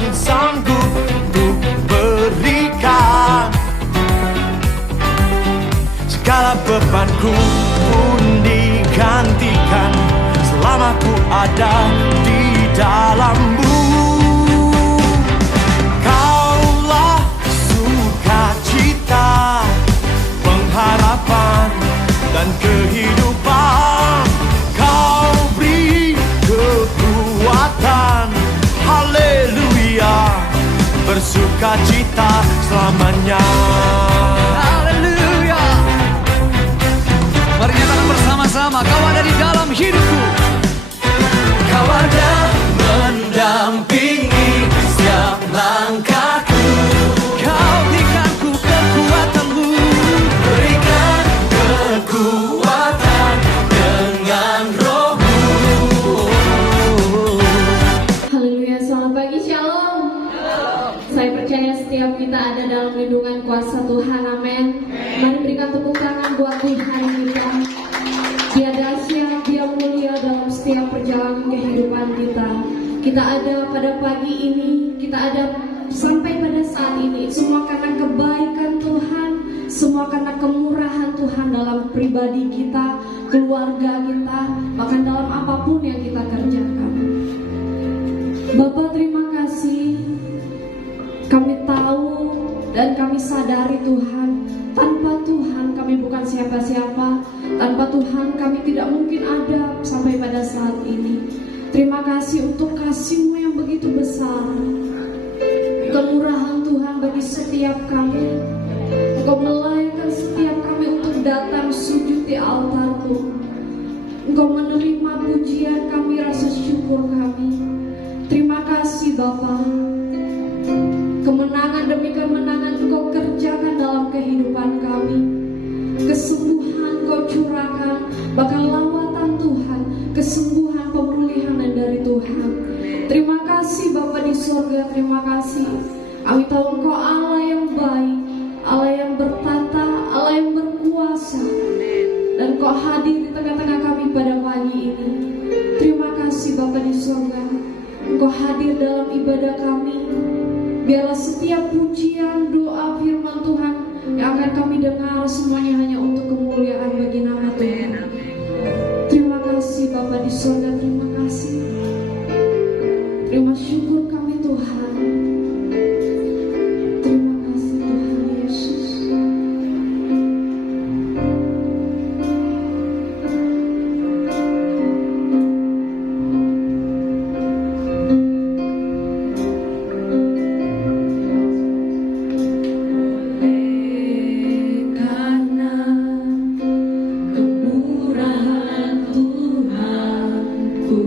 yang sanggup untuk berikan. Segala bebanku pun digantikan selama ku ada di dalam-Mu. Kaulah sukacita, pengharapan dan kehidupan. Kau beri kekuatan, haleluya, bersukacita selamanya. Haleluya. Mari nyatakan bersama-sama, Kau ada di dalam hidupku. Kau ada mendampingi setiap langkahku. Kau berikan ku kekuatan-Mu. Berikan kekuatan dengan Roh-Mu. Haleluya, selamat pagi, shalom. Saya percaya setiap kita ada dalam lindungan kuasa Tuhan, amin. Mari berikan tepuk tangan buat Tuhan kita. Dia dahsyat, Dia mulia dalam setiap perjalanan kehidupan kita. Kita ada pada pagi ini, kita ada sampai pada saat ini, semua karena kebaikan Tuhan, semua karena kemurahan Tuhan dalam pribadi kita, keluarga kita, bahkan dalam apapun yang kita kerjakan. Bapa, terima kasih. Kami tahu dan kami sadari Tuhan, tanpa Tuhan kami bukan siapa-siapa. Tanpa Tuhan kami tidak mungkin ada sampai pada saat ini. Terima kasih untuk kasih-Mu yang begitu besar, kemurahan Tuhan bagi setiap kami. Engkau melayani setiap kami untuk datang sujud di altar-Mu. Engkau menerima pujian kami, rasa syukur kami. Terima kasih Bapa. Kemenangan demi kemenangan Engkau kerjakan dalam kehidupan kami. Kesembuhan Kau curahkan, bahkan lawatan Tuhan, kesembuhan, pemulihan dari Tuhan. Terima kasih Bapa di surga, terima kasih. Kami tahu Engkau Allah yang baik, Allah yang bertata, Allah yang berkuasa, dan Kau hadir di tengah-tengah kami pada pagi ini. Terima kasih Bapa di surga, Engkau hadir dalam ibadah kami. Biarlah setiap pujian, doa, firman Tuhan yang akan kami dengar semuanya hanya untuk kemuliaan bagi nama Tuhan. Terima kasih Bapa di surga, terima kasih. Terima syukur kami Tuhan. Terima kasih Tuhan Yesus. Karena kemurahan Tuhan, ku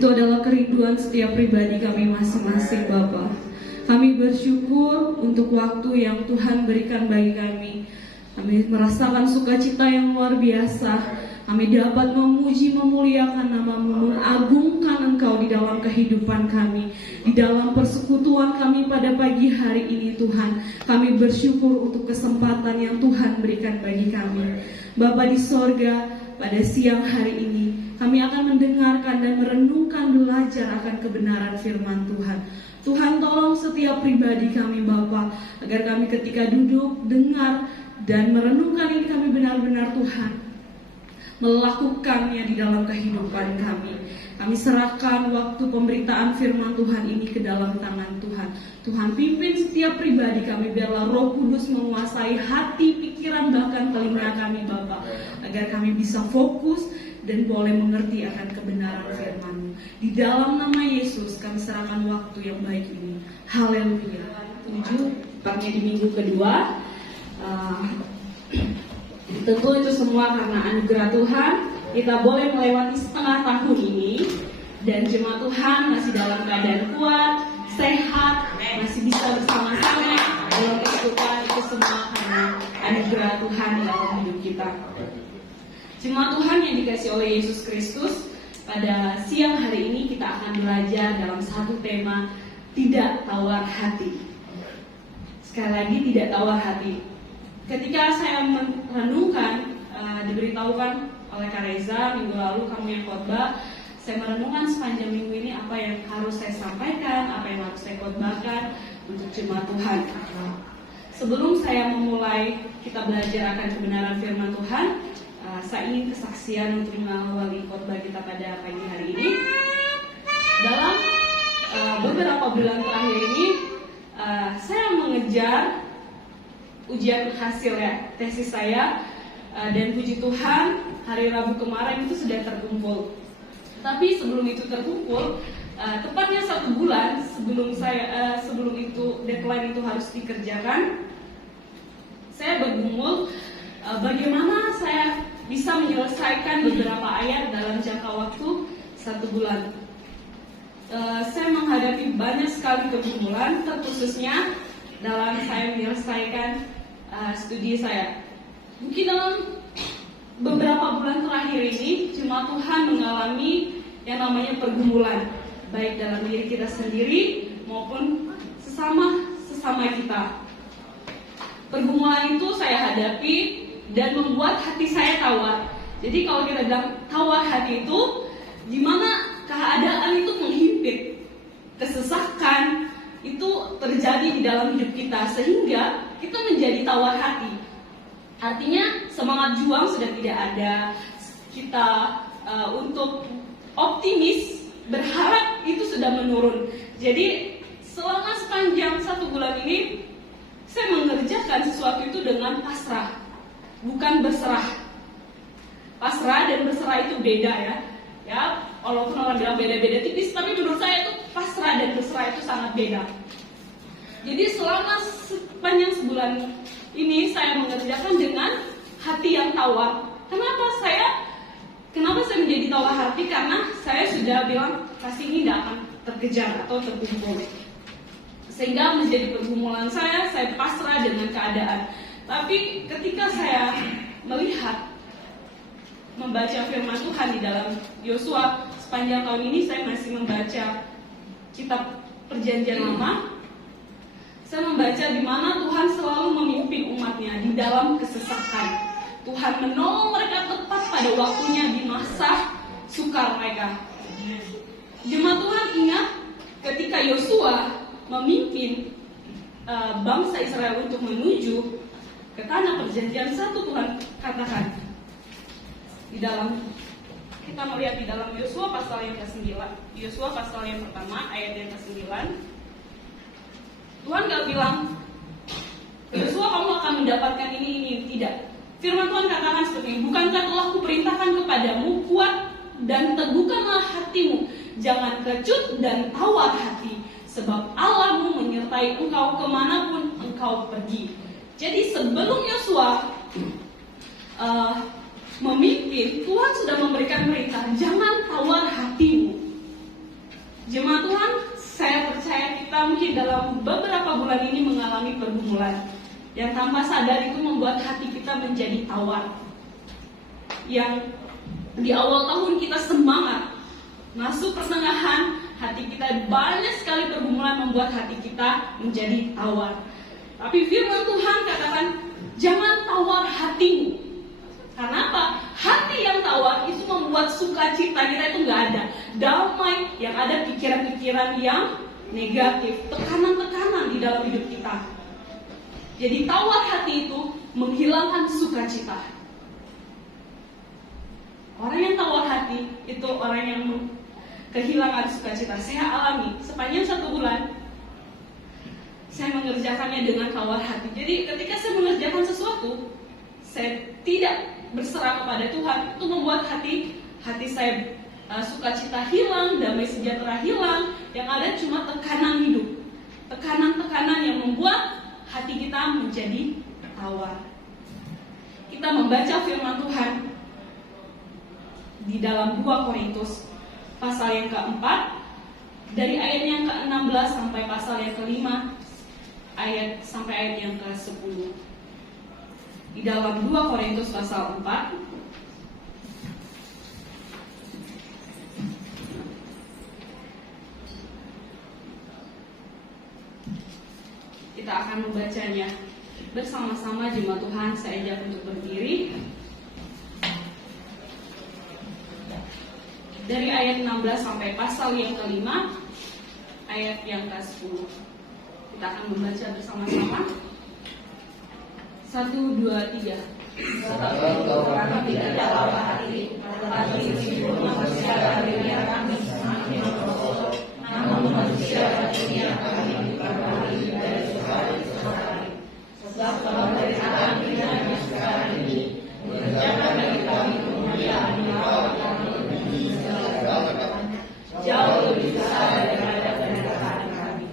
Itu adalah kerinduan setiap pribadi kami masing-masing, Bapa. Kami bersyukur untuk waktu yang Tuhan berikan bagi kami. Kami merasakan sukacita yang luar biasa. Kami dapat memuji, memuliakan nama-Mu, mengagungkan Engkau di dalam kehidupan kami, di dalam persekutuan kami pada pagi hari ini, Tuhan. Kami bersyukur untuk kesempatan yang Tuhan berikan bagi kami. Bapa di sorga, pada siang hari ini kami akan mendengarkan dan merenungkan, belajar akan kebenaran firman Tuhan. Tuhan, tolong setiap pribadi kami, Bapa, agar kami ketika duduk, dengar, dan merenungkan ini kami benar-benar, Tuhan, melakukannya di dalam kehidupan kami. Kami serahkan waktu pemberitaan firman Tuhan ini ke dalam tangan Tuhan. Tuhan, pimpin setiap pribadi kami, biarlah Roh Kudus menguasai hati, pikiran, bahkan telinga kami, Bapa, agar kami bisa fokus dan boleh mengerti akan kebenaran firman-Mu. Di dalam nama Yesus kami serahkan waktu yang baik ini. Haleluya. 7, tepatnya di minggu kedua. Tentu itu semua karena anugerah Tuhan. Kita boleh melewati setengah tahun ini, dan jemaat Tuhan masih dalam keadaan kuat, sehat, masih bisa bersama-sama dalam kehidupan. Itu semua karena anugerah Tuhan dalam hidup kita. Jemaat Tuhan yang dikasihi oleh Yesus Kristus, pada siang hari ini kita akan belajar dalam satu tema, tidak tawar hati. Sekali lagi, tidak tawar hati. Ketika saya merenungkan, diberitahukan oleh Kak Reza minggu lalu, kamu yang khotbah, saya merenungkan sepanjang minggu ini apa yang harus saya sampaikan, apa yang harus saya khotbahkan untuk jemaat Tuhan. Sebelum saya memulai kita belajar akan kebenaran firman Tuhan, saya ingin kesaksian untuk mengawali khotbah kita pada pagi hari ini. Dalam beberapa bulan terakhir ini, saya mengejar ujian hasil tesis saya, dan puji Tuhan hari Rabu kemarin itu sudah terkumpul. Tapi sebelum itu terkumpul, tepatnya 1 bulan sebelum itu deadline itu harus dikerjakan, saya bergumul bagaimana saya bisa menyelesaikan beberapa ayat dalam jangka waktu 1 bulan. Saya menghadapi banyak sekali pergumulan, terkhususnya dalam saya menyelesaikan studi saya. Mungkin dalam beberapa bulan terakhir ini, jemaat Tuhan mengalami yang namanya pergumulan, baik dalam diri kita sendiri maupun sesama kita. Pergumulan itu saya hadapi dan membuat hati saya tawar. Jadi kalau kita bilang tawar hati itu, di mana keadaan itu menghimpit, kesesakan itu terjadi di dalam hidup kita, sehingga kita menjadi tawar hati. Artinya semangat juang sudah tidak ada, kita untuk optimis, berharap itu sudah menurun. Jadi selama sepanjang 1 bulan ini, saya mengerjakan sesuatu itu dengan pasrah, bukan berserah. Pasrah dan berserah itu beda ya, walaupun orang bilang beda-beda tipis, tapi menurut saya itu pasrah dan berserah itu sangat beda. Jadi selama sepanjang sebulan ini saya mengerjakan dengan hati yang tawar. Kenapa saya menjadi tawar hati? Karena saya sudah bilang pasti ini tidak akan terkejar atau terkumpul, sehingga menjadi pergumulan saya pasrah dengan keadaan. Tapi ketika saya membaca firman Tuhan di dalam Yosua, sepanjang tahun ini saya masih membaca kitab Perjanjian Lama. Saya membaca di mana Tuhan selalu memimpin umatnya di dalam kesesakan. Tuhan menolong mereka tepat pada waktunya di masa sukar mereka. Jemaat Tuhan ingat ketika Yosua memimpin bangsa Israel untuk menuju ke tanah perjanjian, satu Tuhan katakan di dalam, kita melihat di dalam Yosua pasal yang ke-9, Yosua pasal yang pertama ayat yang ke-9, Tuhan gak bilang Yosua kamu akan mendapatkan ini, tidak. Firman Tuhan katakan seperti ini, bukankah telah kuperintahkan kepadamu, kuat dan teguhkanlah hatimu, jangan kecut dan tawar hati, sebab Allahmu menyertai engkau kemanapun engkau pergi. Jadi sebelum Yosua memimpin, Tuhan sudah memberikan perintah, jangan tawar hatimu. Jemaat Tuhan, saya percaya kita mungkin dalam beberapa bulan ini mengalami pergumulan yang tanpa sadar itu membuat hati kita menjadi tawar. Yang di awal tahun kita semangat, masuk pertengahan hati kita banyak sekali pergumulan membuat hati kita menjadi tawar. Tapi firman Tuhan katakan, jangan tawar hatimu. Karena apa? Hati yang tawar itu membuat sukacita kita itu nggak ada. Damai, yang ada pikiran-pikiran yang negatif, tekanan-tekanan di dalam hidup kita. Jadi tawar hati itu menghilangkan sukacita. Orang yang tawar hati itu orang yang kehilangan sukacita. Saya alami sepanjang 1 bulan. Saya mengerjakannya dengan tawar hati. Jadi ketika saya mengerjakan sesuatu, saya tidak berserah kepada Tuhan, itu membuat hati saya sukacita hilang, damai sejahtera hilang. Yang ada cuma tekanan hidup, tekanan-tekanan yang membuat hati kita menjadi tawar. Kita membaca firman Tuhan di dalam 2 Korintus pasal yang keempat, dari ayat yang ke-16 sampai pasal yang ke-5, sampai ayat yang ke-10. Di dalam 2 Korintus pasal 4, kita akan membacanya bersama-sama. Jemaat Tuhan, saya ajak untuk berdiri. Dari ayat 16 sampai pasal yang ke-5, ayat yang ke-10. Kita akan membaca bersama-sama. 1, 2, 3. Sebab itu kami tidak dalam hati, tetapi meskipun manusia dari dunia kami semakin merosot, namun manusia dari dunia kami diperbarui dari sehari ke hari. Sebab pemberitaan kita yang sekarang ini mengerjakan bagi kami kemuliaan di Allah yang melebihi segala-galanya, jauh lebih besar daripada penderitaan kami.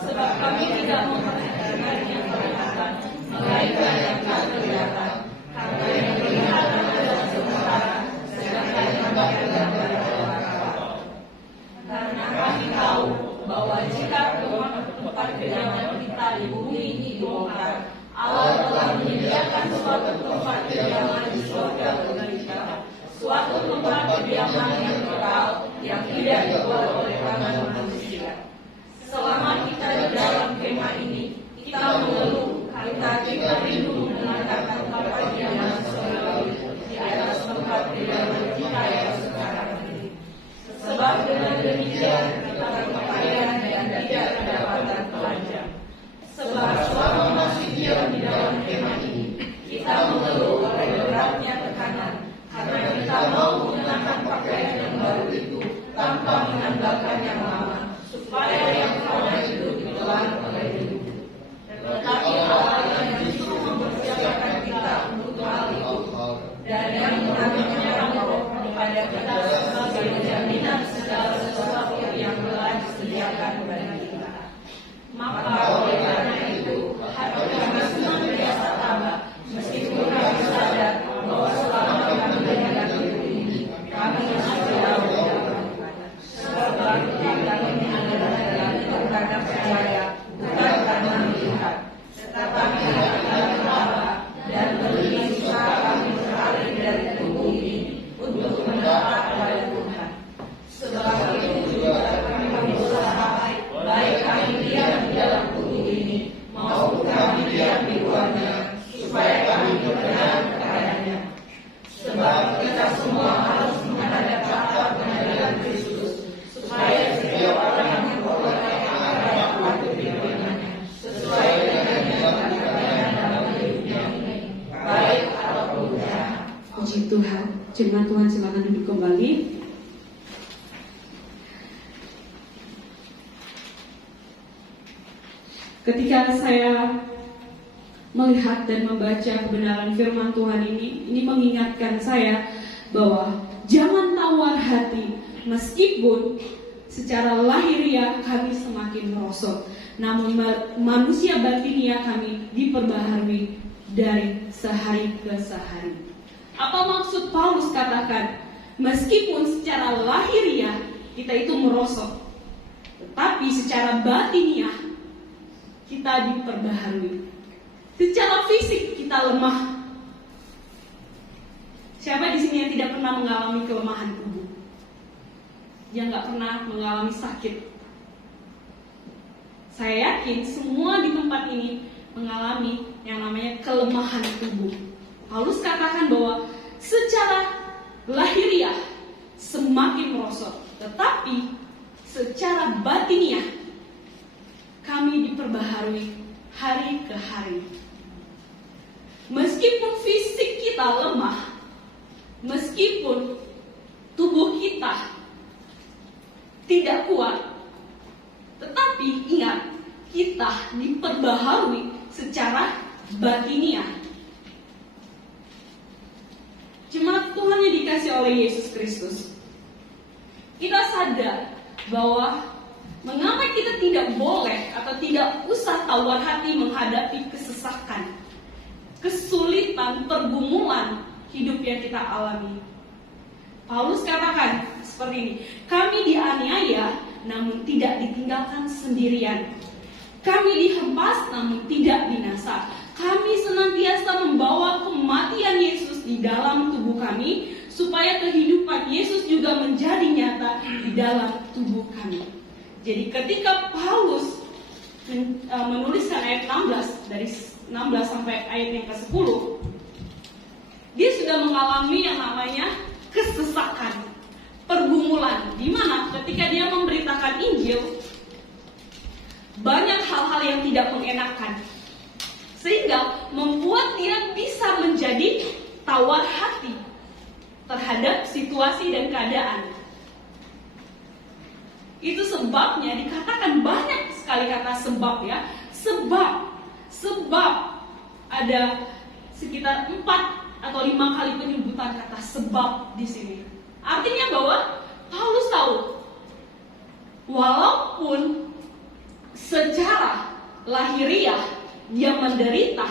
Sebab kami tidak memperhatikan yang kelihatan, melainkan yang tak kelihatan. Karena yang kelihatan adalah sementara, sedangkan yang tak kelihatan adalah kekal. Karena kami tahu bahwa jika tempat kediaman kita di bumi ini dibongkar, Allah telah menyediakan suatu tempat kediaman di surga bagi kita, suatu tempat kediaman yang kekal, yang tidak dibuat oleh tangan manusia. Selama kita di dalam kemah ini, kita mengeluh, kita rindu menatap tempat kediaman surgawi di atas tempat kediaman kita yang sekarang ini. Sebab dengan demikian kita berpakaian dan tidak kedapatan telanjang. Sebab selama masih diam di dalam kemah ini, kita mengeluh oleh beratnya tekanan, karena kita mau mengenakan pakaian yang baru itu tanpa menanggalkan yang lama, supaya yang lama itu ditelan oleh hidup. Tetapi Allah yang justru mempersiapkan kita untuk hal itu, dan yang mengajarkan roh kepada kita sebagai jaminan segala sesuatu yang telah disediakan bagi kita. Maka oleh karena itu, hati kami senantiasa tabah, meskipun kami sadar bahwa selama kami dalam hidup ini, kami masih jauh dari Tuhan. Sebab kami ini adalah dalam hidup karena percaya, bukan karena melihat. Tetapi hati kami tabah, dan beri usaha kami beralih dari tubuh ini untuk mendapat kepada Tuhan. Sebab itu juga kami berusaha, baik kami diam di dalam tubuh ini maupun kami diam di luarnya, supaya kami berkenan kepadanya. Sebab kita semua harus menghadap tahta pengadilan Kristus, supaya setiap orang yang berbuat akan dapat diterimanya sesuai dengan yang dikatakan dalam hidupnya ini, baik ataupun jahat. Puji Tuhan. Jemaat Tuhan, silakan duduk kembali. Ketika saya melihat dan membaca kebenaran firman Tuhan ini mengingatkan saya bahwa jangan tawar hati, meskipun secara lahiriah kami semakin merosot, namun manusia batinia kami diperbaharui dari sehari ke sehari. Apa maksud Paulus katakan, meskipun secara lahiriah kita itu merosot, Tetapi secara batiniah kita diperbaharui. Secara fisik kita lemah. Siapa di sini yang tidak pernah mengalami kelemahan tubuh? Yang nggak pernah mengalami sakit? Saya yakin semua di tempat ini mengalami yang namanya kelemahan tubuh. Paulus katakan bahwa secara lahiriah semakin merosot, tetapi secara batiniah kami diperbaharui hari ke hari. Meskipun fisik kita lemah, meskipun tubuh kita tidak kuat, tetapi ingat, kita diperbaharui secara batiniah. Jemaat Tuhan yang dikasih oleh Yesus Kristus, kita sadar bahwa mengapa kita tidak boleh atau tidak usah tawar hati menghadapi kesesakan, kesulitan, pergumulan hidup yang kita alami. Paulus katakan seperti ini, kami dianiaya namun tidak ditinggalkan sendirian. Kami dihempas namun tidak binasa. Kami senantiasa membawa kematian Yesus di dalam tubuh kami, supaya kehidupan Yesus juga menjadi nyata di dalam tubuh kami. Jadi ketika Paulus menuliskan ayat 16, dari 16 sampai ayat yang ke-10, dia sudah mengalami yang namanya kesesakan, pergumulan, di mana ketika dia memberitakan Injil, banyak hal-hal yang tidak mengenakan, sehingga membuat dia bisa menjadi tawar hati terhadap situasi dan keadaan. Itu sebabnya dikatakan banyak sekali kata sebab ya. Sebab ada sekitar 4 atau 5 kali penyebutan kata sebab di sini. Artinya bahwa Paulus tahu, walaupun secara lahiriah dia menderita,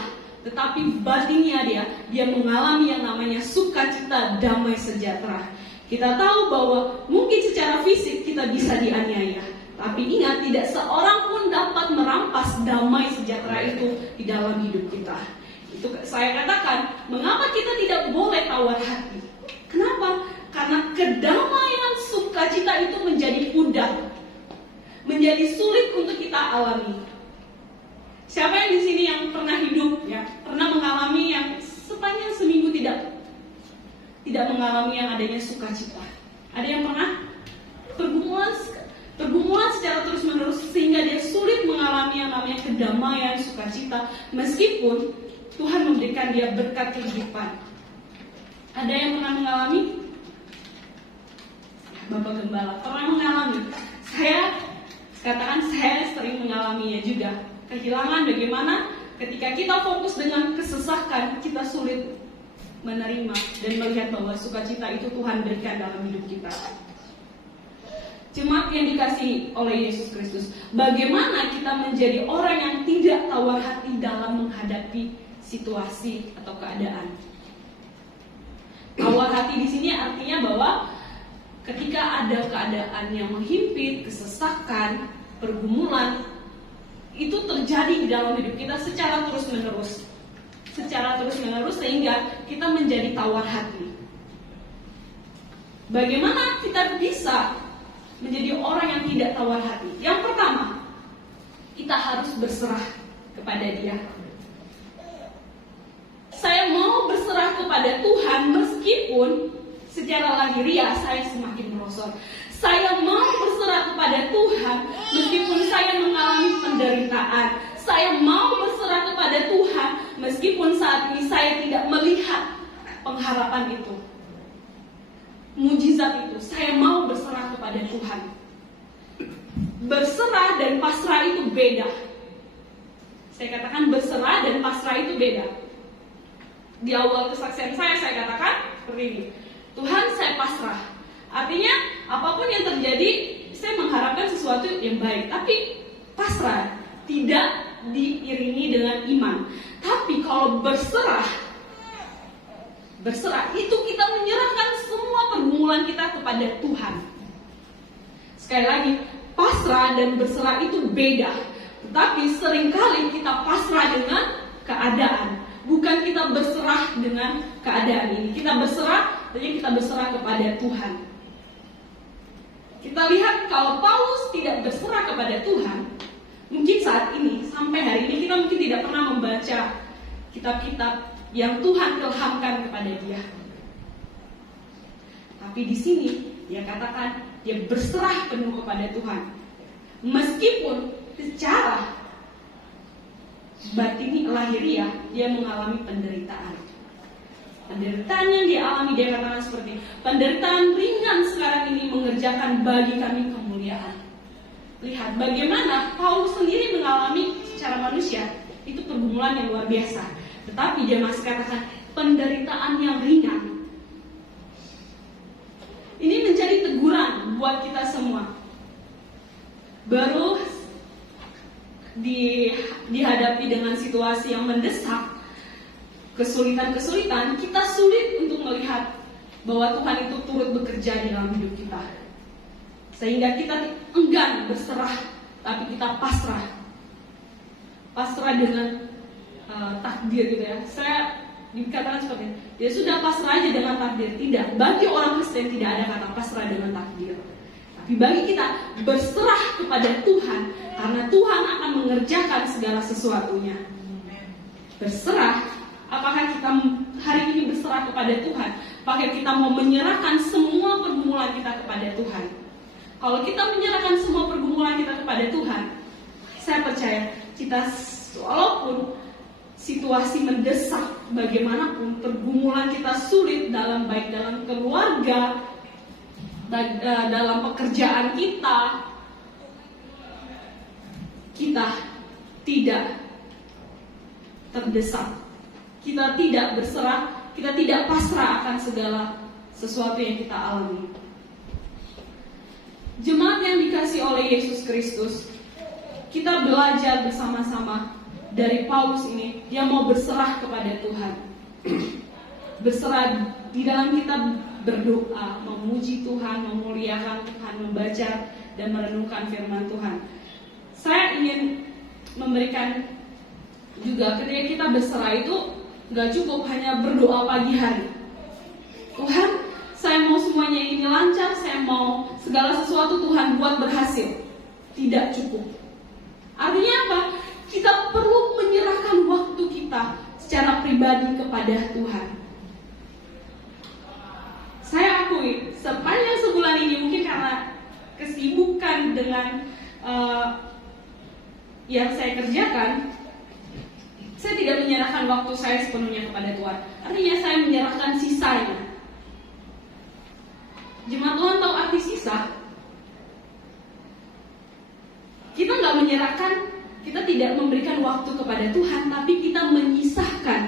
tetapi batinnya dia mengalami yang namanya sukacita, damai sejahtera. Kita tahu bahwa mungkin secara fisik kita bisa dianiaya, tapi ingat, tidak seorang pun dapat merampas damai sejahtera itu di dalam hidup kita. Itu saya katakan, mengapa kita tidak boleh tawar hati? Kenapa? Karena kedamaian sukacita itu menjadi pudar, menjadi sulit untuk kita alami. Siapa yang di sini yang pernah hidup, ya, pernah mengalami yang sepanjang seminggu tidak mengalami yang adanya sukacita? Ada yang pernah pergumulan secara terus-menerus sehingga dia sulit mengalami yang namanya kedamaian sukacita, meskipun Tuhan memberikan dia berkat kehidupan? Ada yang pernah mengalami? Bapak Gembala pernah mengalami. Saya katakan, saya sering mengalaminya juga. Kehilangan bagaimana ketika kita fokus dengan kesesakan, kita sulit menerima dan melihat bahwa sukacita itu Tuhan berikan dalam hidup kita. Jemaat yang dikasihi oleh Yesus Kristus, bagaimana kita menjadi orang yang tidak tawar hati dalam menghadapi situasi atau keadaan? Tawar hati di sini artinya bahwa ketika ada keadaan yang menghimpit, kesesakan, pergumulan, itu terjadi di dalam hidup kita secara terus-menerus, sehingga kita menjadi tawar hati. Bagaimana kita bisa menjadi orang yang tidak tawar hati? Yang pertama, kita harus berserah kepada Dia. Saya mau berserah kepada Tuhan meskipun secara lahiriah saya semakin merosot. Saya mau berserah kepada Tuhan meskipun saya mengalami penderitaan. Saya mau berserah kepada Tuhan meskipun saat ini saya tidak melihat pengharapan itu, mujizat itu. Saya mau berserah kepada Tuhan. Berserah dan pasrah itu beda. Saya katakan berserah dan pasrah itu beda. Di awal kesaksian saya katakan seperti ini, Tuhan, saya pasrah. Artinya apapun yang terjadi, saya mengharapkan sesuatu yang baik, tapi pasrah, tidak diiringi dengan iman. Tapi kalau berserah itu kita menyerahkan semua pergumulan kita kepada Tuhan. Sekali lagi, pasrah dan berserah itu beda. Tetapi seringkali kita pasrah dengan keadaan, bukan kita berserah dengan keadaan ini. Kita berserah, tapi kita berserah kepada Tuhan. Kita lihat kalau Paulus tidak berserah kepada Tuhan, mungkin saat ini, sampai hari ini kita mungkin tidak pernah membaca kitab-kitab yang Tuhan ilhamkan kepada dia. Tapi di sini dia katakan dia berserah penuh kepada Tuhan. Meskipun secara batini lahiriah dia mengalami penderitaan. Penderitaan yang dia alami, dia katakan seperti penderitaan ringan sekarang ini mengerjakan bagi kami kemuliaan. Lihat bagaimana Paulus sendiri mengalami secara manusia itu pergumulan yang luar biasa. Tetapi dia masih katakan penderitaan yang ringan. Ini menjadi teguran buat kita semua. Baru dihadapi dengan situasi yang mendesak, kesulitan-kesulitan, kita sulit untuk melihat bahwa Tuhan itu turut bekerja di dalam hidup kita. Sehingga kita enggan berserah, tapi kita pasrah. Pasrah dengan takdir gitu ya. Saya dikatakan seperti ini, ya sudah pasrah aja dengan takdir. Tidak, bagi orang Kristen tidak ada kata pasrah dengan takdir. Tapi bagi kita berserah kepada Tuhan, karena Tuhan akan mengerjakan segala sesuatunya. Berserah, apakah kita hari ini berserah kepada Tuhan? Apakah kita mau menyerahkan semua pergumulan kita kepada Tuhan? Kalau kita menyerahkan semua pergumulan kita kepada Tuhan, saya percaya kita walaupun situasi mendesak, bagaimanapun pergumulan kita sulit baik dalam keluarga, dalam pekerjaan kita tidak terdesak, kita tidak berserah, kita tidak pasrah akan segala sesuatu yang kita alami. Jemaat yang dikasihi oleh Yesus Kristus, kita belajar bersama-sama dari Paulus ini. Dia mau berserah kepada Tuhan. Berserah di dalam kita berdoa, memuji Tuhan, memuliakan Tuhan, membaca dan merenungkan firman Tuhan. Saya ingin memberikan juga ketika kita berserah itu gak cukup hanya berdoa pagi hari. Tuhan, saya mau semuanya ini lancar, saya mau segala sesuatu Tuhan buat berhasil. Tidak cukup. Artinya apa? Kita perlu menyerahkan waktu kita secara pribadi kepada Tuhan. Saya akui, sepanjang sebulan ini mungkin karena kesibukan dengan yang saya kerjakan, saya tidak menyerahkan waktu saya sepenuhnya kepada Tuhan. Artinya saya menyerahkan sisanya. Jemaat Tuhan tahu arti sisa? Kita nggak menyerahkan, kita tidak memberikan waktu kepada Tuhan, tapi kita menyisahkan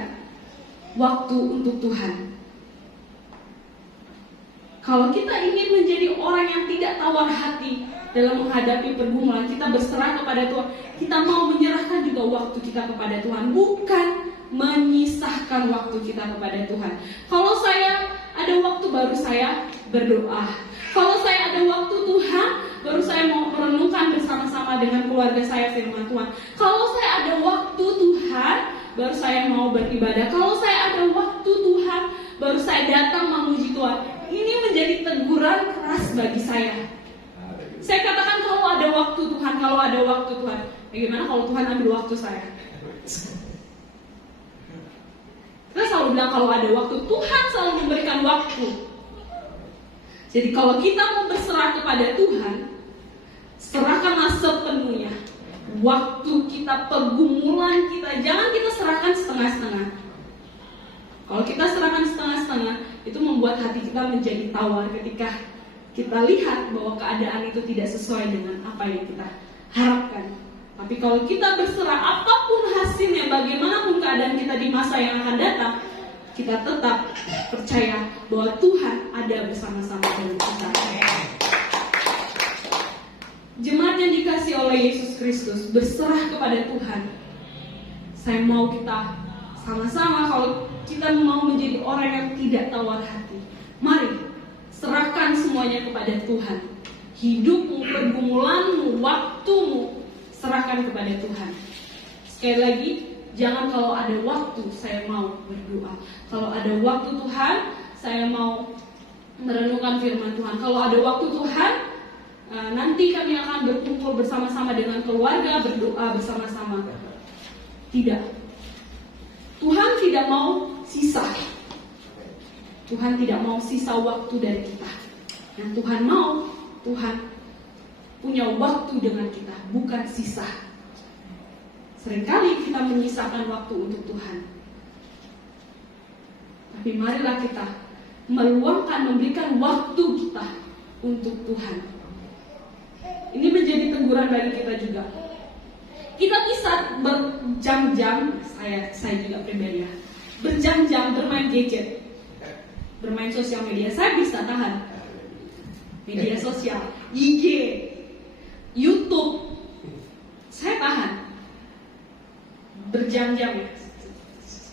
waktu untuk Tuhan. Kalau kita ingin menjadi orang yang tidak tawar hati dalam menghadapi pergumulan, kita berserah kepada Tuhan. Kita mau menyerahkan juga waktu kita kepada Tuhan, bukan menyisahkan waktu kita kepada Tuhan. Kalau saya ada waktu baru saya berdoa. Kalau saya ada waktu Tuhan, baru saya mau merenungkan bersama-sama dengan keluarga saya firman Tuhan. Kalau saya ada waktu Tuhan, baru saya mau beribadah. Kalau saya ada waktu Tuhan, baru saya datang memuji Tuhan. Ini menjadi teguran keras bagi saya. Saya katakan kalau ada waktu Tuhan, kalau ada waktu Tuhan. Bagaimana kalau Tuhan ambil waktu saya? Kita selalu bilang kalau ada waktu, Tuhan selalu memberikan waktu. Jadi kalau kita mau berserah kepada Tuhan, serahkanlah sepenuhnya. Waktu kita, pergumulan kita, jangan kita serahkan setengah-setengah. Kalau kita serahkan setengah-setengah, itu membuat hati kita menjadi tawar ketika kita lihat bahwa keadaan itu tidak sesuai dengan apa yang kita harapkan. Tapi kalau kita berserah, apapun hasilnya, bagaimanapun keadaan kita di masa yang akan datang, kita tetap percaya bahwa Tuhan ada bersama-sama dengan kita. Jemaat yang dikasihi oleh Yesus Kristus, berserah kepada Tuhan. Saya mau kita sama-sama, kalau kita mau menjadi orang yang tidak tawar hati, mari serahkan semuanya kepada Tuhan. hidupmu, pergumulanmu, waktumu, serahkan kepada Tuhan. Sekali lagi, jangan kalau ada waktu saya mau berdoa. Kalau ada waktu Tuhan, saya mau merenungkan firman Tuhan. Kalau ada waktu Tuhan, nanti kami akan berkumpul bersama-sama dengan keluarga, berdoa bersama-sama. Tidak. Tuhan tidak mau sisa. Tuhan tidak mau sisa waktu dari kita. Yang Tuhan mau, Tuhan punya waktu dengan kita, bukan sisa. Seringkali kita menyisakan waktu untuk Tuhan. Tapi marilah kita meluangkan, memberikan waktu kita untuk Tuhan. Ini menjadi teguran bagi kita juga. Kita bisa berjam-jam, saya juga pribadi ya, berjam-jam bermain gadget, bermain sosial media. Saya bisa tahan media sosial, IG, YouTube, saya tahan berjam-jam ya,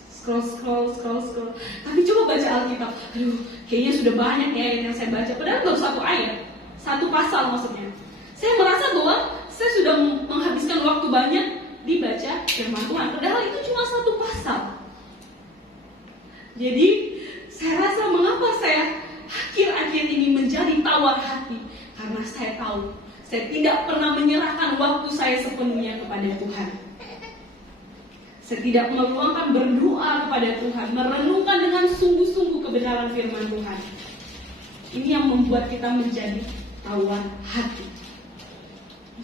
scroll. Tapi coba baca Alkitab, aduh, kayaknya sudah banyak ya ayat yang saya baca. Padahal baru satu ayat, satu pasal maksudnya. Saya merasa bahwa saya sudah menghabiskan waktu banyak dibaca firman Tuhan. Padahal itu cuma satu pasal. Jadi saya rasa mengapa saya akhir-akhir ini menjadi tawar hati, karena saya tahu saya tidak pernah menyerahkan waktu saya sepenuhnya kepada Tuhan. Saya tidak meluangkan berdoa kepada Tuhan, merenungkan dengan sungguh-sungguh kebenaran firman Tuhan. Ini yang membuat kita menjadi tawar hati.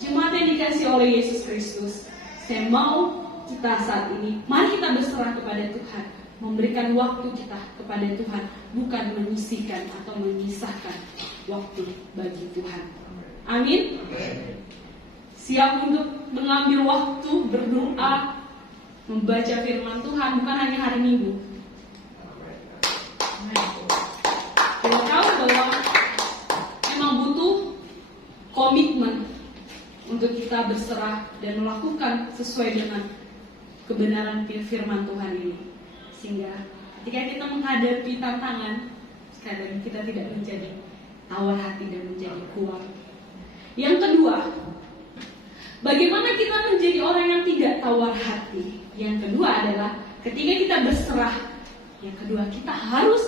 Jemaat yang dikasihi oleh Yesus Kristus, saya mau kita saat ini, mari kita berserah kepada Tuhan, memberikan waktu kita kepada Tuhan, bukan menyisihkan atau memisahkan waktu bagi Tuhan. Amin. Siap untuk mengambil waktu berdoa, membaca firman Tuhan, bukan hanya hari Minggu. Kita tahu bahwa memang butuh komitmen untuk kita berserah dan melakukan sesuai dengan kebenaran firman Tuhan ini. Sehingga ketika kita menghadapi tantangan, sekali lagi kita tidak menjadi tawar hati dan menjadi kuat. Yang kedua, bagaimana kita menjadi orang yang tidak tawar hati? Yang kedua adalah ketika kita berserah. Yang kedua, kita harus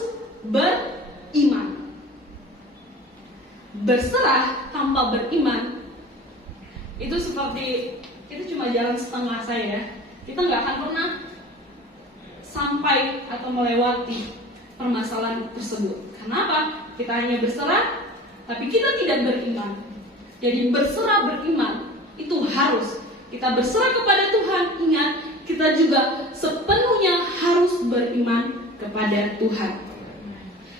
beriman. Berserah tanpa beriman itu seperti kita cuma jalan setengah saja. Kita nggak akan pernah sampai atau melewati permasalahan tersebut. Kenapa? Kita hanya berserah, tapi kita tidak beriman. Jadi berserah beriman itu harus kita berserah kepada Tuhan. Ingat, kita juga sepenuhnya harus beriman kepada Tuhan.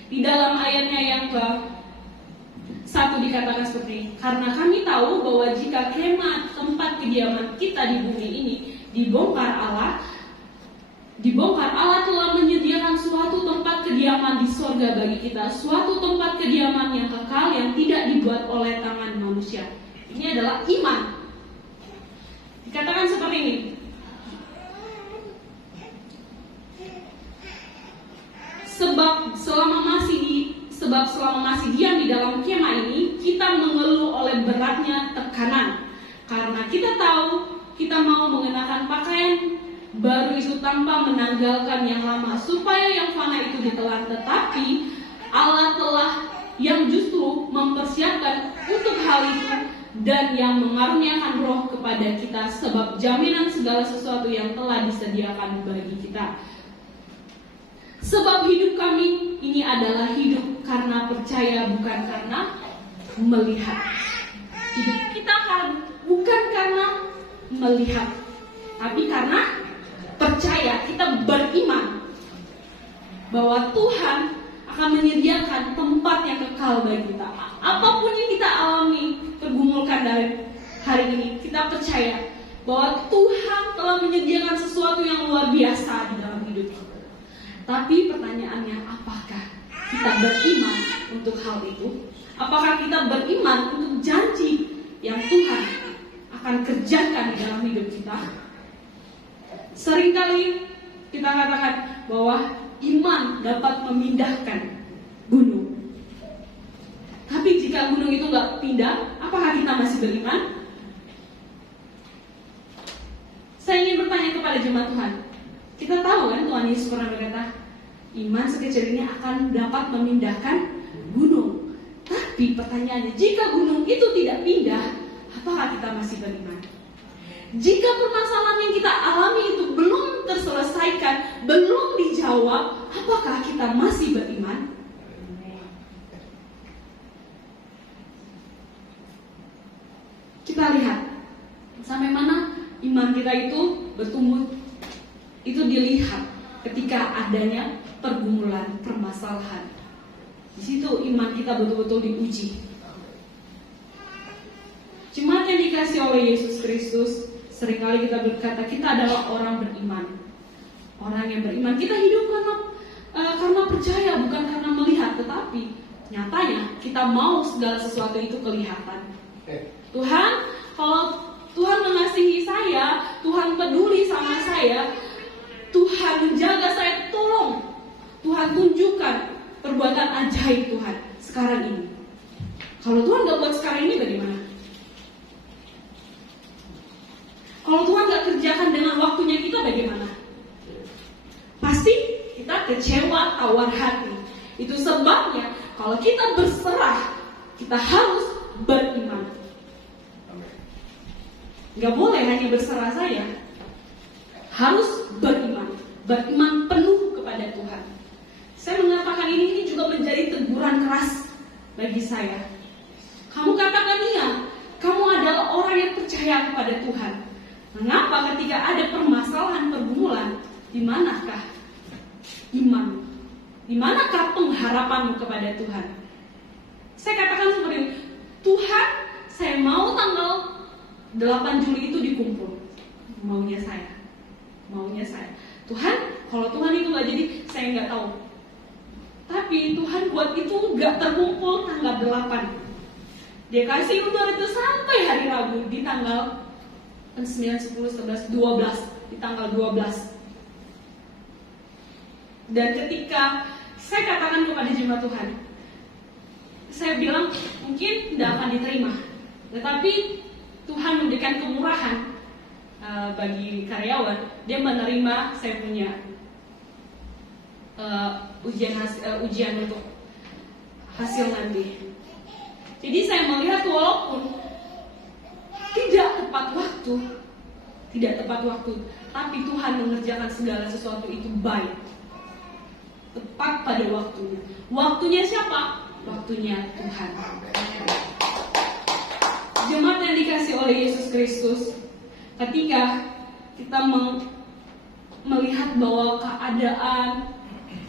Di dalam ayatnya yang ke-1 dikatakan seperti ini, karena kami tahu bahwa jika kemah tempat kediaman kita di bumi ini dibongkar, Allah telah menyediakan suatu tempat kediaman di sorga bagi kita, suatu tempat kediaman yang kekal yang tidak dibuat oleh tangan manusia. Ini adalah iman. Dikatakan seperti ini, sebab selama masih diam di dalam kemah ini, kita mengeluh oleh beratnya tekanan, karena kita tahu kita mau mengenakan pakaian baru itu tanpa menanggalkan yang lama, supaya yang fana itu ditelan. Tetapi Allah telah yang justru mempersiapkan untuk hal itu, dan yang mengaruniakan roh kepada kita, sebab jaminan segala sesuatu yang telah disediakan bagi kita. Sebab hidup kami ini adalah hidup karena percaya, bukan karena melihat. Hidup kita bukan karena melihat, tapi karena percaya. Kita beriman bahwa Tuhan akan menyediakan tempat yang kekal bagi kita. Apapun yang kita alami, pergumulkan dari hari ini, kita percaya bahwa Tuhan telah menyediakan sesuatu yang luar biasa di dalam hidup kita. Tapi pertanyaannya, apakah kita beriman untuk hal itu? Apakah kita beriman untuk janji yang Tuhan akan kerjakan di dalam hidup kita? Seringkali kita katakan bahwa iman dapat memindahkan gunung. Tapi jika Jika gunung itu nggak pindah, apakah kita masih beriman? Saya ingin bertanya kepada jemaat Tuhan. Kita tahu kan Tuhan Yesus pernah berkata, iman sekecil ini akan dapat memindahkan gunung. Tapi pertanyaannya, jika gunung itu tidak pindah, apakah kita masih beriman? Jika permasalahan yang kita alami itu belum terselesaikan, belum dijawab, apakah kita masih beriman? Kita lihat sampai mana iman kita itu bertumbuh. Itu dilihat ketika adanya pergumulan, permasalahan. Di situ iman kita betul-betul diuji. Jemaat yang dikasih oleh Yesus Kristus, seringkali kita berkata kita adalah orang beriman. Orang yang beriman, kita hidup karena percaya, bukan karena melihat. Tetapi nyatanya kita mau segala sesuatu itu kelihatan. Tuhan, kalau Tuhan mengasihi saya, Tuhan peduli sama saya, Tuhan menjaga saya, tolong Tuhan tunjukkan perbuatan ajaib Tuhan sekarang ini. Kalau Tuhan gak buat sekarang ini bagaimana? Kalau Tuhan gak kerjakan dengan waktunya kita bagaimana? Pasti kita kecewa, tawar hati. Itu sebabnya kalau kita berserah, kita harus beriman. Gak boleh hanya berserah saja, harus beriman. Beriman penuh kepada Tuhan. Saya mengatakan ini juga menjadi teguran keras bagi saya. Kamu katakan iya, kamu adalah orang yang percaya kepada Tuhan. Mengapa ketika ada permasalahan, pergumulan, di manakah iman? Di manakah pengharapanmu kepada Tuhan? Saya katakan seperti ini, Tuhan, saya mau tanggal 8 Juli itu dikumpul. Maunya saya. Tuhan, kalau Tuhan itu gak jadi, saya gak tahu. Tapi Tuhan buat itu gak terkumpul tanggal 8. Dia kasih undur itu sampai hari Rabu di tanggal 9, 10, 11, 12. Di tanggal 12. Dan ketika saya katakan kepada jemaat Tuhan, saya bilang mungkin tidak akan diterima. Tetapi Tuhan memberikan kemurahan bagi karyawan. Dia menerima saya punya ujian untuk hasil nanti. Jadi saya melihat walaupun tidak tepat waktu, tapi Tuhan mengerjakan segala sesuatu itu baik, tepat pada waktunya. Waktunya siapa? Waktunya Tuhan. Jemaat yang dikasih oleh Yesus Kristus, ketika kita melihat bahwa keadaan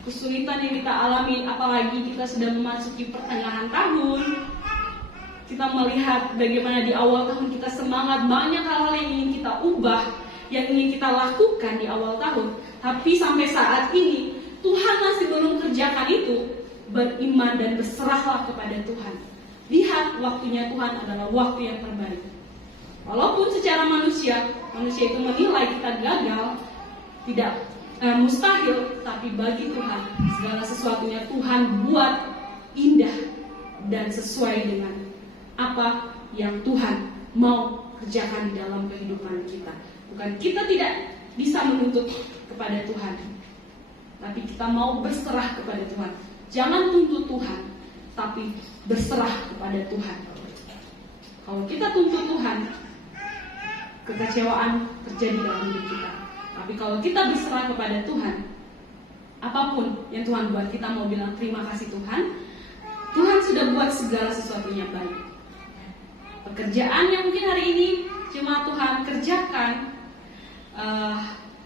kesulitan yang kita alami, apalagi kita sudah memasuki pertengahan tahun, kita melihat bagaimana di awal tahun kita semangat, banyak hal-hal yang ingin kita ubah, yang ingin kita lakukan di awal tahun, tapi sampai saat ini Tuhan masih belum kerjakan itu. Beriman dan berserahlah kepada Tuhan. Lihat, waktunya Tuhan adalah waktu yang terbaik. Walaupun secara manusia itu menilai kita gagal, tidak mustahil, tapi bagi Tuhan segala sesuatunya Tuhan buat indah dan sesuai dengan apa yang Tuhan mau kerjakan di dalam kehidupan kita. Bukan kita tidak bisa menuntut kepada Tuhan, tapi kita mau berserah kepada Tuhan. Jangan tuntut Tuhan, tapi berserah kepada Tuhan. Kalau kita tuntut Tuhan, kekecewaan terjadi dalam hidup kita. Tapi kalau kita berserah kepada Tuhan, apapun yang Tuhan buat, kita mau bilang terima kasih Tuhan. Tuhan sudah buat segala sesuatunya baik. Pekerjaan yang mungkin hari ini cuma Tuhan kerjakan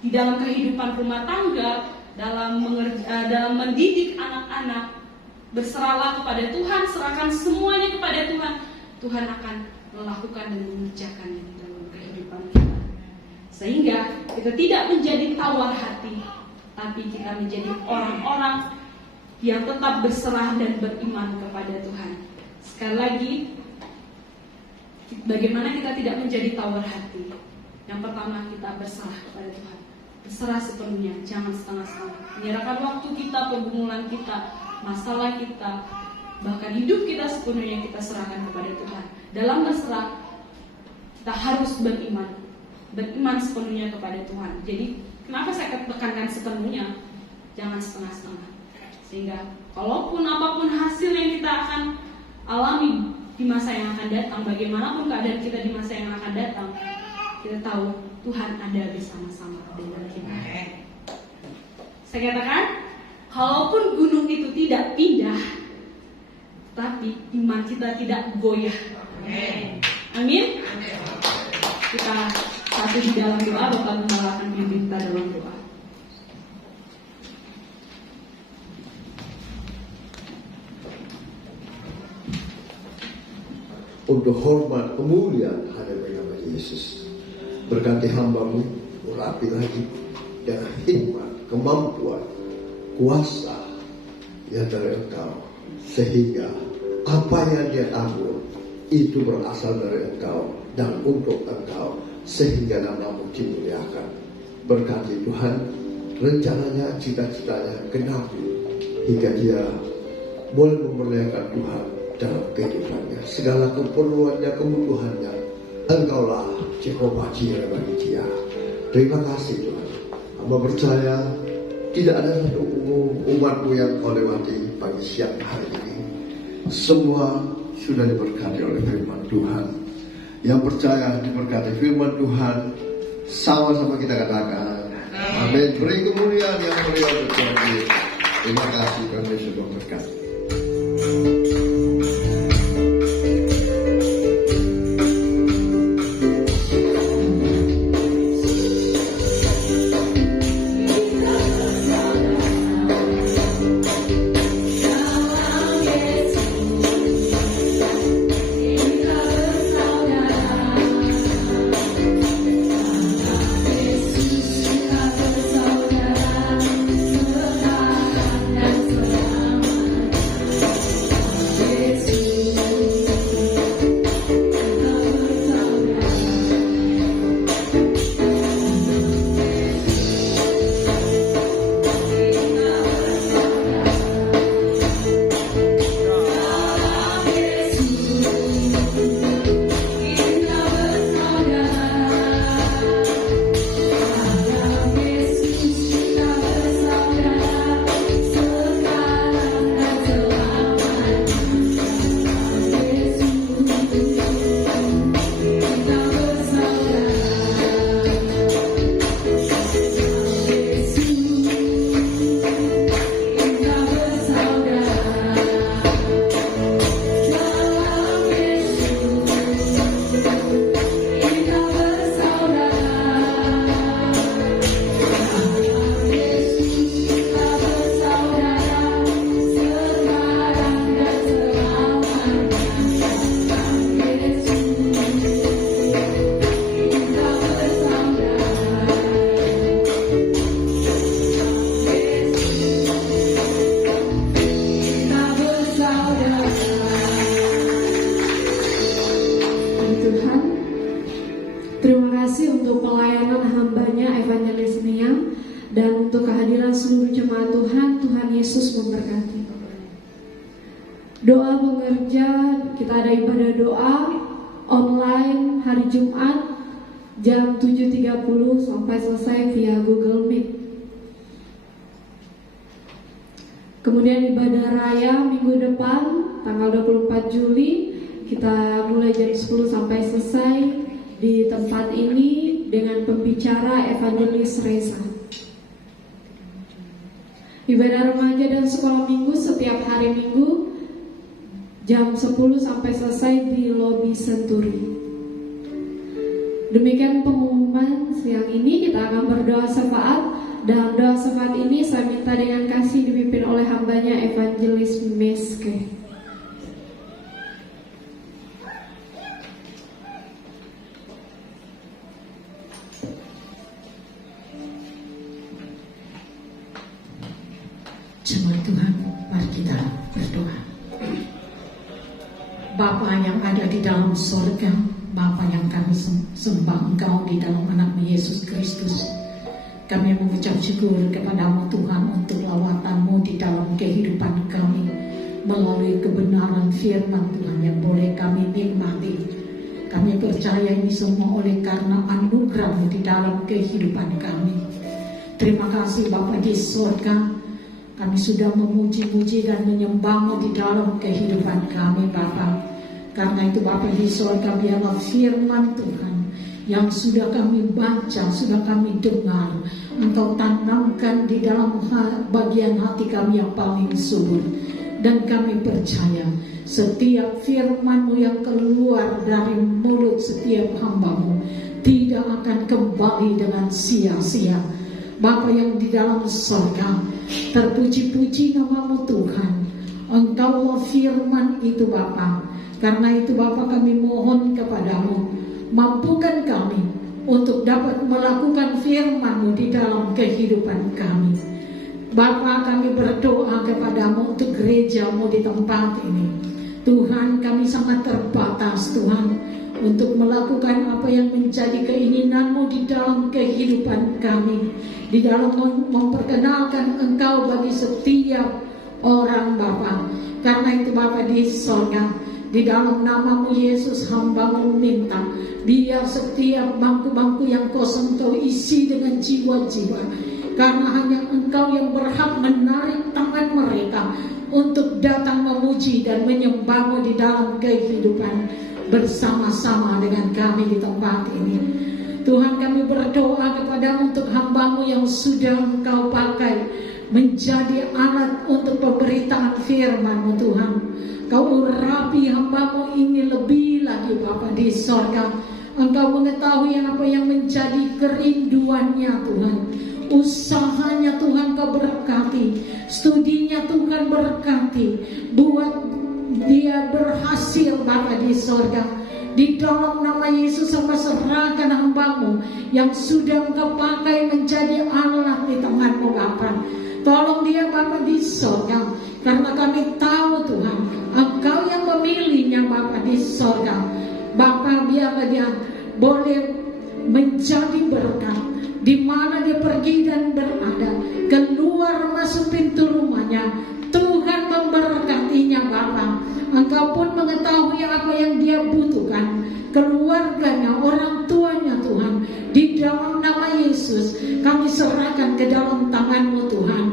di dalam kehidupan rumah tangga, dalam mendidik anak-anak, berserahlah kepada Tuhan, serahkan semuanya kepada Tuhan. Tuhan akan melakukan dan mengerjakannya dalam kehidupan kita. Sehingga kita tidak menjadi tawar hati, tapi kita menjadi orang-orang yang tetap berserah dan beriman kepada Tuhan. Sekali lagi, bagaimana kita tidak menjadi tawar hati? Yang pertama, kita berserah kepada Tuhan. Berserah sepenuhnya, jangan setengah-setengah. Menyerahkan waktu kita, pergumulan kita, masalah kita, Bahkan hidup kita sepenuhnya kita serahkan kepada Tuhan. Dalam berserah, kita harus beriman sepenuhnya kepada Tuhan. Jadi kenapa saya tekankan sepenuhnya, jangan setengah-setengah. Sehingga kalaupun apapun hasil yang kita akan alami di masa yang akan datang, bagaimanapun keadaan kita di masa yang akan datang, kita tahu Tuhan ada bersama-sama dengan kita. Saya katakan, kalaupun gunung itu tidak pindah, tapi iman kita tidak goyah. Amin. Kita satu di dalam doa, Bapak Gembala akan pimpin kita dalam doa. Untuk hormat kemuliaan hanya bagi nama Yesus, berkati hamba-Mu, urapi lagi dengan hikmat, kemampuan, kuasa yang dari Engkau, sehingga apa yang dia tanggung itu berasal dari Engkau dan untuk Engkau, sehingga nama-Mu dimuliakan. Berkati Tuhan, rencananya, cita-citanya genapi hingga dia boleh memuliakan Tuhan dalam kehidupannya. Segala keperluannya, kebutuhannya, Engkaulah Jehovah Jireh bagi dia. Terima kasih Tuhan. Hamba percaya tidak ada satu umat-Mu yang Kau lewati pagi siang hari ini. Semua sudah diberkati oleh firman Tuhan. Yang percaya diberkati firman Tuhan, sama-sama kita katakan amin. Beri kemuliaan yang mulia untuk Tuhan. Terima kasih, Tuhan Yesus memberkati. Dan untuk kehadiran seluruh jemaat Tuhan, Tuhan Yesus memberkati. Doa pengerja, kita ada ibadah doa online hari Jumat jam 7.30 sampai selesai via Google Meet. Kemudian ibadah raya minggu depan tanggal 24 Juli kita mulai jam 10 sampai selesai di tempat ini dengan pembicara Evangelis Reza. Ibadah remaja dan sekolah minggu setiap hari Minggu jam 10 sampai selesai di lobi Senturi. Demikian pengumuman siang ini. Kita akan berdoa syafaat. Dan doa syafaat ini saya minta dengan kasih dipimpin oleh hambanya Evangelis Meske. Jemaat Tuhan, mari kita berdoa. Bapa yang ada di dalam surga, Bapa yang kami sembah Engkau di dalam anak-Mu Yesus Kristus, kami mengucap syukur kepada-Mu Tuhan untuk lawatan-Mu di dalam kehidupan kami. melalui kebenaran firman Tuhan yang boleh kami nikmati. Kami percaya ini semua oleh karena anugerah-Mu di dalam kehidupan kami. Terima kasih Bapa di surga, kami sudah memuji-muji dan menyembah-Mu di dalam kehidupan kami Bapa. Karena itu Bapa di surga, biarlah firman Tuhan yang sudah kami baca, sudah kami dengar, Engkau tanamkan di dalam bagian hati kami yang paling subur. Dan kami percaya setiap firman-Mu yang keluar dari mulut setiap hamba-Mu tidak akan kembali dengan sia-sia. Bapa yang di dalam surga, terpuji-puji nama-Mu Tuhan. Engkaulah firman itu Bapa. Karena itu Bapa, kami mohon kepadamu, mampukan kami untuk dapat melakukan firman-Mu di dalam kehidupan kami. Bapa, kami berdoa kepadamu untuk gereja-Mu di tempat ini. Tuhan, kami sangat terbatas Tuhan untuk melakukan apa yang menjadi keinginan-Mu di dalam kehidupan kami, di dalam memperkenalkan Engkau bagi setiap orang Bapa. Karena itu Bapa di surga, di dalam nama-Mu Yesus hamba-Mu minta, biar setiap bangku-bangku yang kosong Kau isi dengan jiwa-jiwa. Karena hanya Engkau yang berhak menarik tangan mereka untuk datang memuji dan menyembah-Mu di dalam kehidupan bersama-sama dengan kami di tempat ini. Tuhan, kami berdoa kepada-Mu untuk hamba-Mu yang sudah Engkau pakai menjadi alat untuk pemberitaan firman-Mu Tuhan. Kau urapi hamba-Mu ini lebih lagi Bapa di surga. Engkau mengetahui apa yang menjadi kerinduannya Tuhan. Usahanya Tuhan Kau berkati, studinya Tuhan berkati, buat dia berhasil Bapa di surga. Di dalam nama Yesus hamba serahkan hamba-Mu yang sudah Engkau pakai menjadi alat di tangan-Mu Bapa. Tolong dia Bapa di surga, karena kami tahu Tuhan Engkau yang memilihnya Bapa di surga. Bapa, biarlah dia boleh menjadi berkat di mana dia pergi dan berada, keluar masuk pintu rumahnya. Tuhan memberkatinya Bapa. Engkau pun mengetahui apa yang dia butuhkan, keluarganya, orang tuanya Tuhan. Di dalam nama Yesus kami serahkan ke dalam tangan-Mu Tuhan.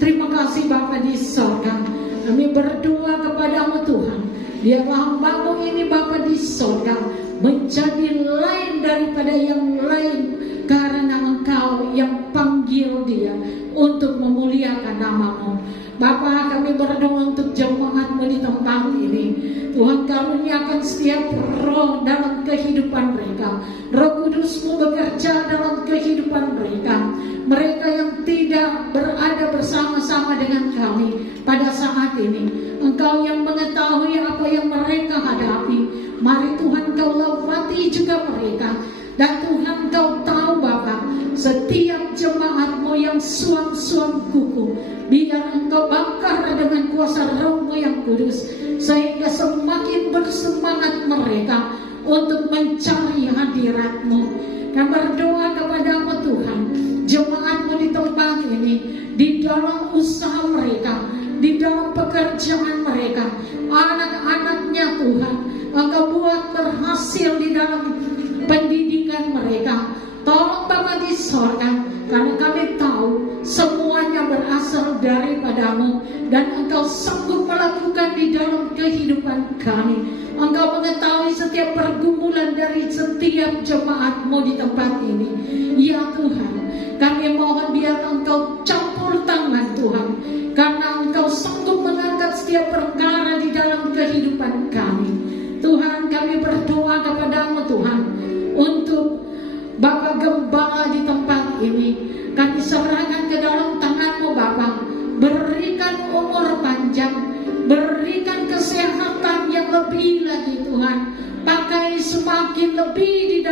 Terima kasih Bapa di surga. Kami berdoa kepada-Mu Tuhan, biarlah hamba-Mu ini Bapa di surga menjadi lain daripada yang lain, karena Engkau yang panggil dia untuk memuliakan nama-Mu. Bapa, kami berdoa untuk jemaat-Mu di tempat ini. Tuhan, karuniakan setiap roh dalam kehidupan mereka. Roh Kudus-Mu bekerja dalam kehidupan mereka. Mereka yang tidak berada bersama-sama dengan kami pada saat ini, Engkau yang mengetahui apa yang mereka hadapi. Mari Tuhan Kau lawati juga mereka. Dan Tuhan Kau tahu Bapa, setiap jemaat-Mu yang suam-suam kuku, biar Engkau bakar dengan kuasa Roh-Mu yang kudus, sehingga semakin bersemangat mereka untuk mencari hadirat-Mu. Kami berdoa kepada-Mu Tuhan, jemaat-Mu di tempat ini, di dalam usaha mereka, di dalam pekerjaan mereka, anak-anaknya Tuhan, Engkau buat berhasil di dalam pendidikan mereka. Tolong Bapa di surga, karena kami tahu semuanya berasal daripada-Mu, dan Engkau sanggup melakukan di dalam kehidupan kami. Engkau mengetahui setiap pergumulan dari setiap jemaat-Mu di tempat ini. Ya Tuhan, kami mohon biar Engkau campur tangan Tuhan, karena Engkau sanggup mengangkat setiap perkara di dalam kehidupan kami. Tuhan, kami berdoa kepada-Mu Tuhan untuk Bapak Gembala di tempat ini. Kami serahkan ke dalam tangan-Mu Bapa. Berikan umur panjang, berikan kesehatan yang lebih lagi Tuhan. Pakai semakin lebih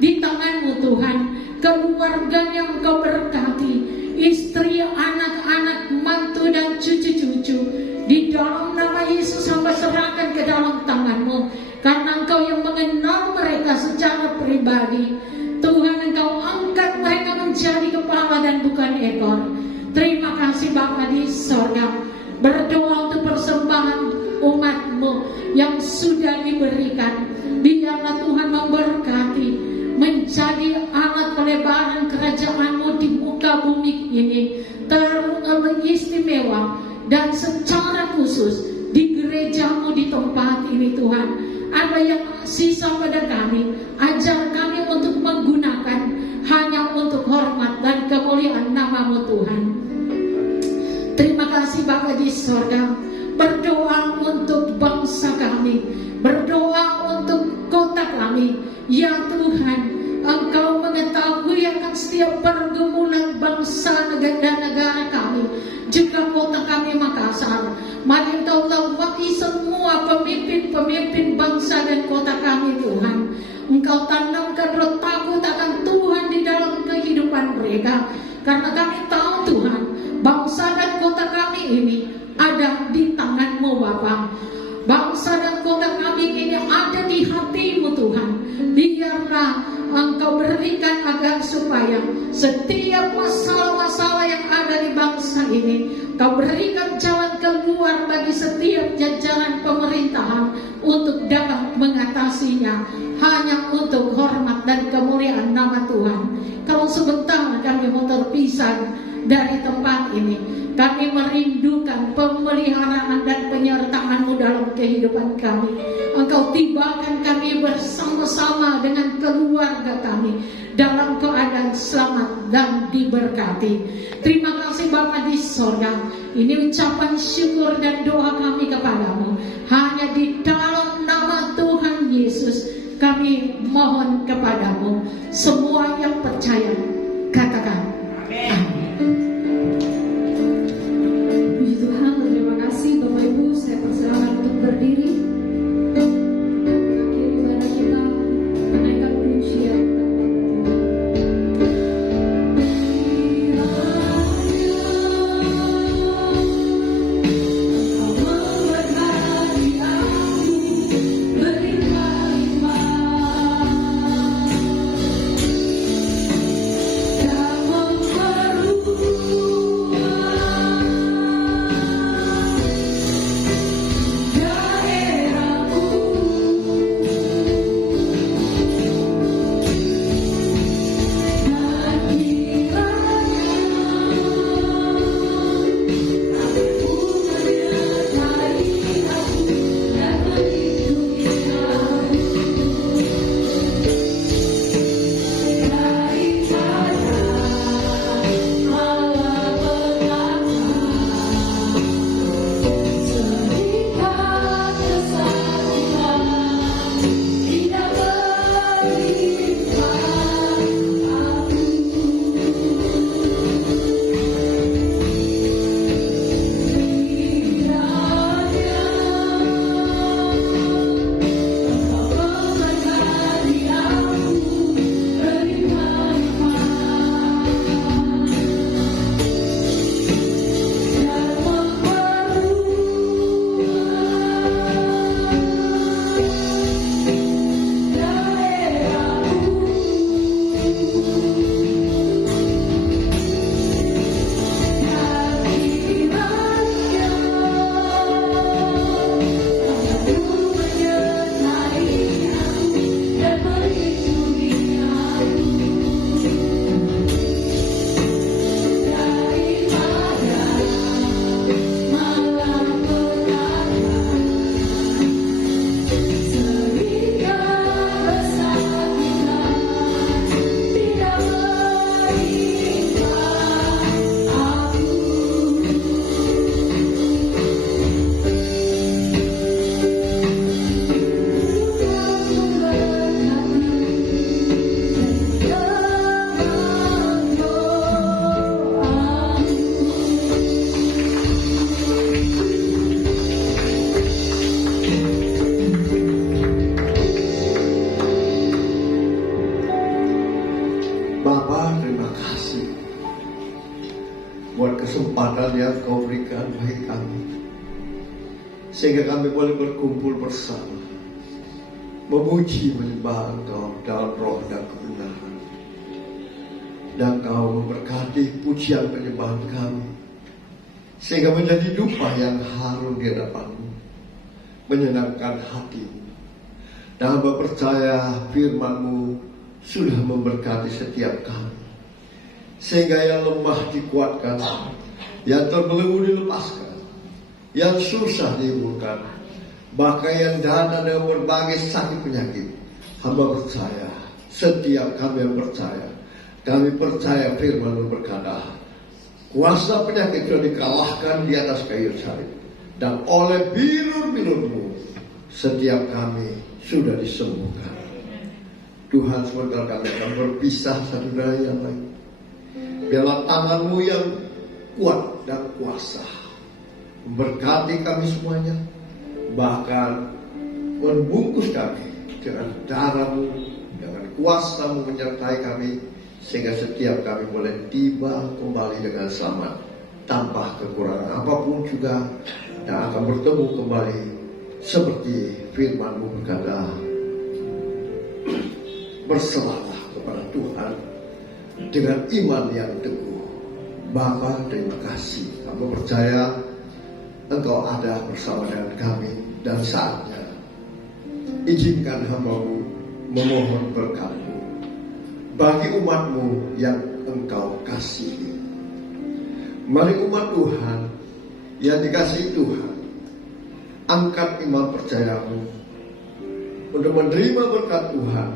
di tangan-Mu Tuhan. Keluarganya Engkau berkati, istri, anak-anak, mantu dan cucu-cucu. Di dalam nama Yesus hamba serahkan ke dalam tangan-Mu, karena Engkau yang mengenal mereka secara pribadi. Tuhan, Engkau angkat mereka menjadi kepala dan bukan ekor. Terima kasih Bapa di surga. Berdoa untuk persembahan umat-Mu yang sudah diberikan. Biarlah Tuhan memberkati, menjadi alat pelebaran kerajaan-Mu di muka bumi ini teristimewa, dan secara khusus di gereja-Mu di tempat ini Tuhan. Ada yang sisa pada kami, ajar kami untuk menggunakan hanya untuk hormat dan kemuliaan nama-Mu Tuhan. Terima kasih Bapa di sorga. Berdoa untuk bangsa kami, berdoa untuk kota kami. Ya Tuhan, Engkau mengetahui akan setiap pergumulan bangsa dan negara kami, juga kota kami Makassar. Mari Engkau lawati semua pemimpin bangsa dan kota kami Tuhan. Engkau tanamkan roh takut akan Tuhan di dalam kehidupan mereka, karena kami tahu Tuhan, bangsa dan kota kami ini ada di tangan-Mu Bapa. Bangsa dan kota kami ini ada di hati-Mu Tuhan. Biarlah Engkau berikan agar supaya setiap masalah-masalah yang ada di bangsa ini, Kau berikan jalan keluar bagi setiap jajaran pemerintahan untuk dapat mengatasinya, hanya untuk hormat dan kemuliaan nama Tuhan. Kalau sebentar kami mau terpisah dari tempat ini, kami merindukan pemeliharaan dan penyertaan-Mu dalam kehidupan kami. Engkau tibakan kami bersama-sama dengan keluarga kami dalam keadaan selamat dan diberkati. Terima kasih Bapa di sorga. Ini ucapan syukur dan doa kami kepadamu. Hanya di dalam nama Tuhan Yesus kami mohon kepadamu. Semua yang percaya katakan amin. Puji Tuhan, terima kasih Bapak Ibu. Saya persilakan untuk berdiri. Akhir ibadah kita menaikkan pujian. kesempatan yang Kau berikan bagi kami, sehingga kami boleh berkumpul bersama, memuji menyembah Engkau dalam roh dan kebenaran. Dan Kau memberkati pujian penyembahan kami, sehingga menjadi dupa yang harum di hadapan-Mu, menyenangkan hati-Mu. Dan hamba percaya firman-Mu sudah memberkati setiap kami, sehingga yang lemah dikuatkan, yang terbelenggu dilepaskan, yang susah dihiburkan, bahkan yang datang dengan berbagai sakit penyakit. Hamba percaya, setiap kami yang percaya, kami percaya firman-Mu berkata, kuasa penyakit sudah dikalahkan di atas kayu salib, dan oleh bilur-bilur-Mu setiap kami sudah disembuhkan. Tuhan, semoga kami akan berpisah satu dari yang lain. Biarlah tangan-Mu yang kuat dan kuasa memberkati kami semuanya, bahkan membungkus kami dengan darah-Mu, dengan kuasa-Mu menyertai kami, sehingga setiap kami boleh tiba kembali dengan selamat, tanpa kekurangan apapun juga, dan akan bertemu kembali seperti firman-Mu berkata, berserahlah kepada Tuhan dengan iman yang teguh. Bapa, terima kasih. Kami percaya Engkau ada bersama dengan kami, dan saatnya izinkan hamba-Mu memohon berkat-Mu bagi umat-Mu yang Engkau kasihi. Mari umat Tuhan yang dikasihi Tuhan, angkat iman percayamu untuk menerima berkat Tuhan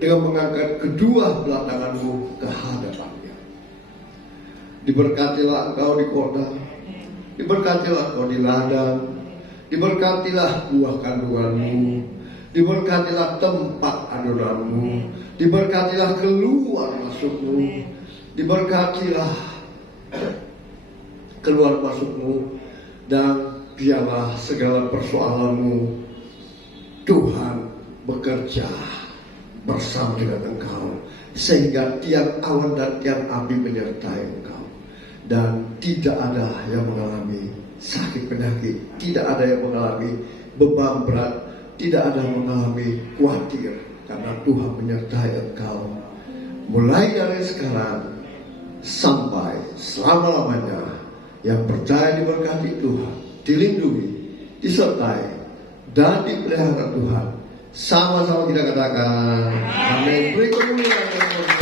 dengan mengangkat kedua belah tanganmu ke hadapannya. Diberkatilah engkau di kota, diberkatilah engkau di ladang, diberkatilah buah kandunganmu, diberkatilah tempat adonanmu, diberkatilah keluar masukmu, diberkatilah keluar masukmu, dan biarlah segala persoalanmu Tuhan bekerja bersama dengan engkau, sehingga tiap awan dan tiap api menyertai engkau, dan tidak ada yang mengalami sakit penyakit, tidak ada yang mengalami beban berat, tidak ada yang mengalami khawatir, karena Tuhan menyertai engkau mulai dari sekarang sampai selama-lamanya. Yang percaya diberkati Tuhan, dilindungi, disertai, dan dipelihara Tuhan. Sama-sama kita katakan amin. Beri kemuliaan.